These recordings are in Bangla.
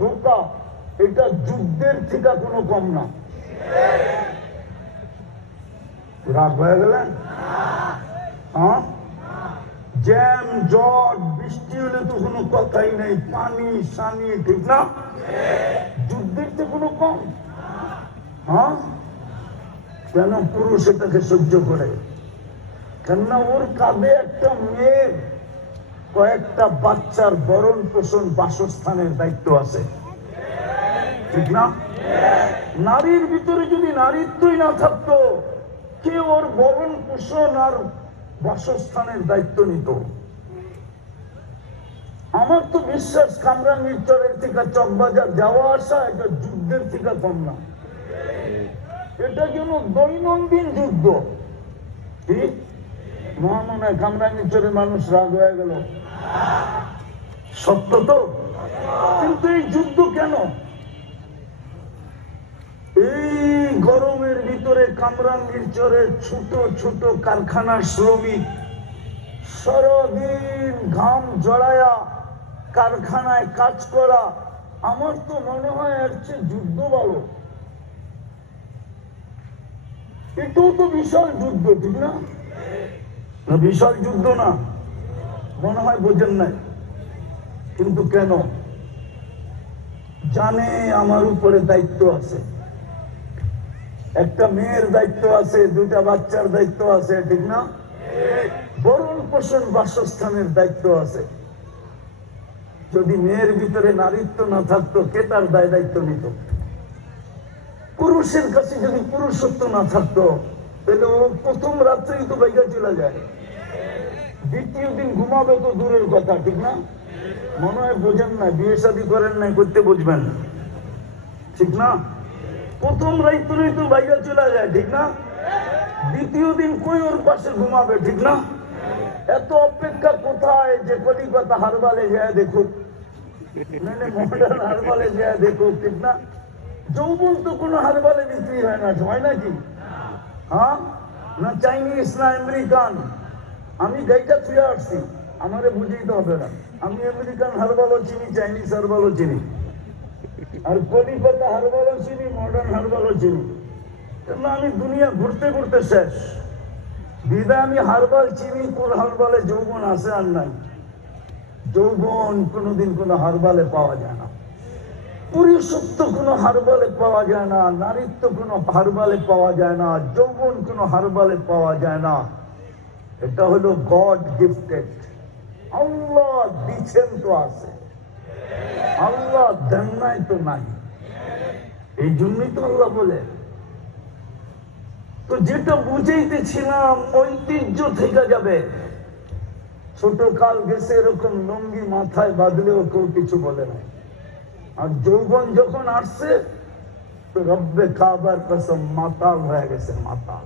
ঢোকা এটা যুদ্ধের থেকে কোনো কম না। রাগ হয়ে গেলেন? হ্যাঁ, জ্যাম জট বৃষ্টি হলে তো কোনো কথাই নেই, পানি সানি, ঠিক না? যুদ্ধের তো কোনো কম। হ্যাঁ, কেন পুরুষ এটাকে সহ্য করে? কেননা ওর কাঁধে একটা মেয়ের কয়েকটা বাচ্চার ভরণ পোষণ বাসস্থানের দায়িত্ব আছে, ঠিক না? নারীর ভিতরে যদি নারীত্বই না থাকতো, কে ওর ভরণ পোষণ আর বাসস্থানের দায়িত্ব নিত? আমার তো বিশ্বাস কামরাঙ্গীরচরের থেকে চকবাজার যাওয়া আসা এটা যুদ্ধের থেকে কম না। এটা যেন দৈনন্দিন যুদ্ধ। ঠিক মনে হয় কামরাঙ্গীরচরের মানুষ রাগ হয়ে গেল, সত্য তো। কিন্তু এই যুদ্ধ কেন? এই গরমের ভিতরে কামরাঙ্গীরচরের ছোট ছোট কারখানার শ্রমিক সারাদিন ঘাম জড়ায়া কারখানায় কাজ করা, আমার তো মনে হয় এর চেয়ে যুদ্ধ ভালো। এটাও তো বিশাল যুদ্ধ, ঠিক না? বিশাল যুদ্ধ না? মনে হয় বোঝেন নাই। কিন্তু কেন? জানে আমার উপরে দায়িত্ব আছে, একটা মেয়ের দায়িত্ব আছে, দুইটা বাচ্চার দায়িত্ব আছে, ঠিক না? ভরণ পোষণ বাসস্থানের দায়িত্ব আছে। যদি মেয়ের ভিতরে নারীত্ব না থাকতো, কে তার দায় দায়িত্ব নিত? পুরুষের কাছে যদি পুরুষত্ব না থাকতো, তাহলে ও প্রথম রাত্রেই তো বাইরে চলে যায়, দ্বিতীয় দিন ঘুমাবে তো দূরের কথা, ঠিক না? মনে হয় বোঝেন না, বিয়ে শাদী করেন নাই, করতে বুঝবেন, ঠিক না? প্রথম রাত্রেই তো বাইরে চলে যায়, ঠিক না? দ্বিতীয় দিন কই ওর পাশে ঘুমাবে, ঠিক না? এত অপেক্ষা কোথায় যে কলিকাতা হারবালে যায় দেখুক, মডার্ন হারবালে যায় দেখুক, ঠিক না? যৌবন তো কোনো হারবালে বিক্রি হয় না, হয় নাকি? হ্যাঁ, না চাইনিজ না আমেরিকান। আমি গাইটা ছুঁয়ে আসছি, আমারে বুঝিতে হবে না। আমি আমেরিকান হারবালও চিনি, চাইনিজ হারবালও চিনি, আর কলিকাতা হারবালও চিনি, মডার্ন হারবালও চিনি। কেন আমি দুনিয়া ঘুরতে ঘুরতে শেষ। বিদায় আমি হারবাল চিনি, কোন হারবালে যৌবন আছে আর নাই। যৌবন কোনোদিন কোনো হারবালে পাওয়া যায় না, পুরুষত্ব কোনো হারবালে পাওয়া যায় না, নারীত্ব কোনো হারবালে পাওয়া যায় না, যৌবন কোনো হারবালে পাওয়া যায় না। এটা হলো গড গিফটেড। আল্লাহ দিচ্ছেন তো আছে, আল্লাহ দেন নাই তো নাই। এই জন্যই তো আল্লাহ বলে। তো যেটা বুঝাইতেছিলাম, ঐতিহ্য থেকে যাবে। ছোট কাল গেছে, এরকম লুঙ্গি মাথায় বাঁধলেও কেউ কিছু বলে নাই। আর যৌবন যখন আসছে, তো রব্বে কাবার কসম মাতাল হয়ে গেছে, মাতাল।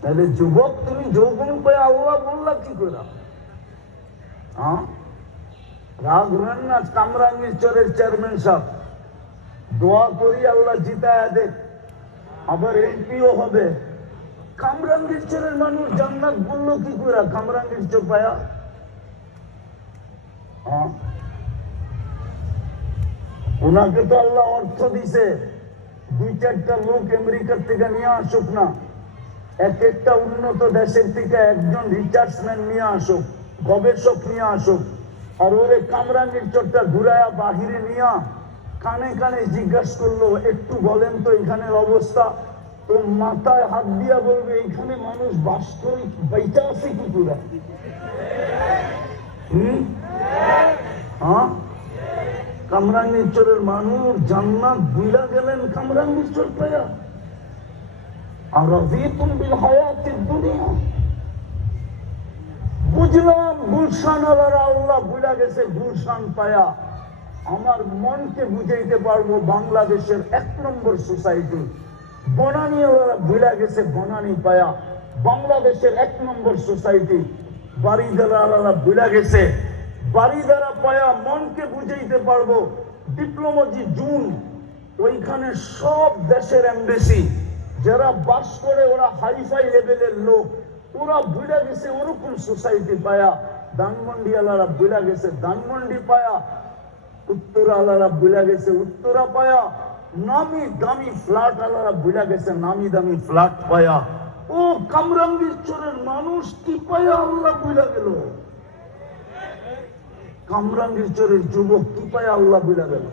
তাহলে যুবক, তুমি যৌবন পেয়ে আল্লাহ বললা কি করে? হ্যাঁ, রাগ হলেন না? কামরাঙ্গীরচরের চেয়ারম্যান সাহেব, দোয়া করি আল্লাহ জিতায় দেখ, আবার এমপিও হবে। কামরাঙ্গীরচরের মানুষ জান্নাত বললো কি করে কামরাঙ্গীরচর পায়া? হ্যাঁ, ওনাকে তো আল্লাহ অর্থ দিছে, দুই চারটা লোক আমেরিকার থেকে নিয়ে আসুক না, এক একটা উন্নত দেশের থেকে একজন রিসার্চম্যান নিয়ে আসুক, গবেষক নিয়ে আসুক, আর ওরে কামরাঙ্গীরচরটা ঘুরায়া বাহিরে নিয়ে কানে কানে জিজ্ঞাসা করলো, একটু বলেন তো এখানের অবস্থা। তো মাথায় হাত দিয়া বলবে, এইখানে মানুষ বাস করে বাইচা আছে কি করে? হ্যাঁ, কামরাঙ্গীরচরের মানুষ জান্নাত বুইলা গেলেন কামরাঙ্গীরচর পায়া। আর রাযীতুম বিল হায়াতিদ দুনিয়া, বুঝলাম গুলশান আলারা আল্লাহ বুইলা গেছে গুলশান পায়া। আমার মনকে বুঝাইতে পারবো বাংলাদেশের 1 নম্বর সোসাইটি বনানী আলারা বুইলা গেছে বনানী পায়া। বাংলাদেশের 1 নম্বর সোসাইটি বাড়িদারা আলারা বুইলা গেছে বাড়িদারা পায়া। মনকে বুঝাইতে পারবো ডিপ্লোমজি জুন, ওইখানে সব দেশের এমবেসি যারা বাস করে, ওরা হাইফাই লেভেলের লোক, ওরা বুইলা গেছে ওরকম সোসাইটি পায়া। ধানমন্ডি আলারা বুইলা গেছে ধানমন্ডি পায়া। উত্তরা আলারা বুলা গেছে উত্তরা পায়া, নামি দামি ফ্ল্যাট আলারা বুলা গেছে নামি দামি ফ্ল্যাট পায়া। ও কামরাঙ্গীরচরের মানুষ কি পায়া আল্লাহ বুলা গেল, কামরাঙ্গীরচরের যুবক কি পায়া আল্লাহ বুলা গেল।